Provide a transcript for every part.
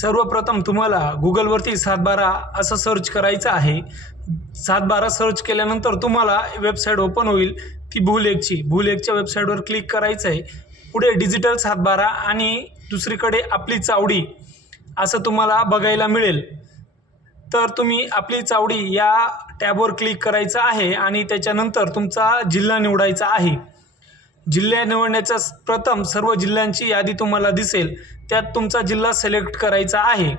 सर्वप्रथम तुम्हाला गुगलवरती सातबारा असं सर्च करायचं आहे. सातबारा सर्च केल्यानंतर तुम्हाला वेबसाईट ओपन होईल ती भूलेखची. भूलेखच्या वेबसाईटवर क्लिक करायचं आहे. पुढे डिजिटल सातबारा आणि दुसरीकडे आपली चावडी असं तुम्हाला बघायला मिळेल. तर तुम्ही आपली चावडी या टॅबवर क्लिक करायचं आहे आणि त्याच्यानंतर तुमचा जिल्हा निवडायचा आहे. जिल्ह्या निवडण्याचा स- प्रथम सर्व जिल्ह्यांची यादी तुम्हाला दिसेल. त्यात तुमचा जिल्हा सिलेक्ट करायचा आहे.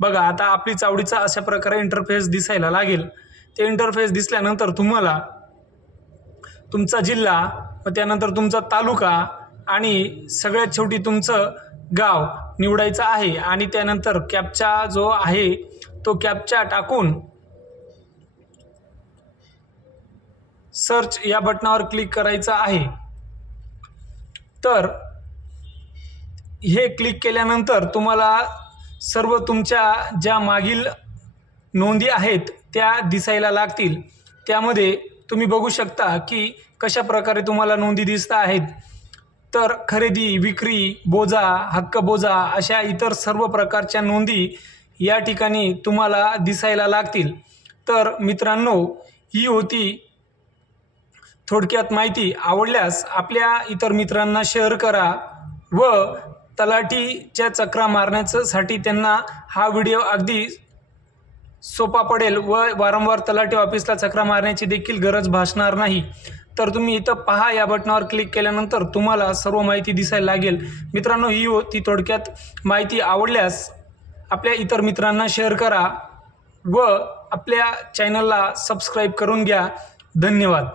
बघा आता आपली चावडीचा अशा प्रकारे इंटरफेस दिसायला लागेल. ते इंटरफेस दिसल्यानंतर तुम्हाला तुमचा जिल्हा व त्यानंतर तुमचा तालुका आणि सगळ्यात शेवटी तुमचं गाव निवडायचं आहे. आणि त्यानंतर कॅपचा जो आहे तो कॅपचा टाकून सर्च या बटनावर क्लिक करायचं आहे. तर हे क्लिक केल्यानंतर तुम्हाला सर्व तुमच्या ज्या मागील नोंदी आहेत त्या दिसायला लागतील. त्यामध्ये तुम्ही बघू शकता की कशा प्रकारे तुम्हाला नोंदी दिसत आहेत. तर खरेदी विक्री बोजा हक्क बोजा अशा इतर सर्व प्रकारच्या नोंदी या ठिकाणी तुम्हाला दिसायला लागतील. तर मित्रांनो ही होती थोडक्यात माहिती आवडल्यास आपल्या इतर मित्रांना शेअर करा व तलाठीच्या चक्रा मारण्याच्यासाठी त्यांना हा व्हिडिओ अगदी सोपा पडेल व वारंवार तलाठी ऑफिसला चक्रा मारण्याची देखील गरज भासणार नाही. तर तुम्ही इथं पहा या बटनावर क्लिक केल्यानंतर तुम्हाला सर्व माहिती दिसायला लागेल. मित्रांनो ही होती थोडक्यात माहिती आवडल्यास आपल्या इतर मित्रांना शेअर करा व आपल्या चॅनलला सबस्क्राईब करून घ्या. धन्यवाद.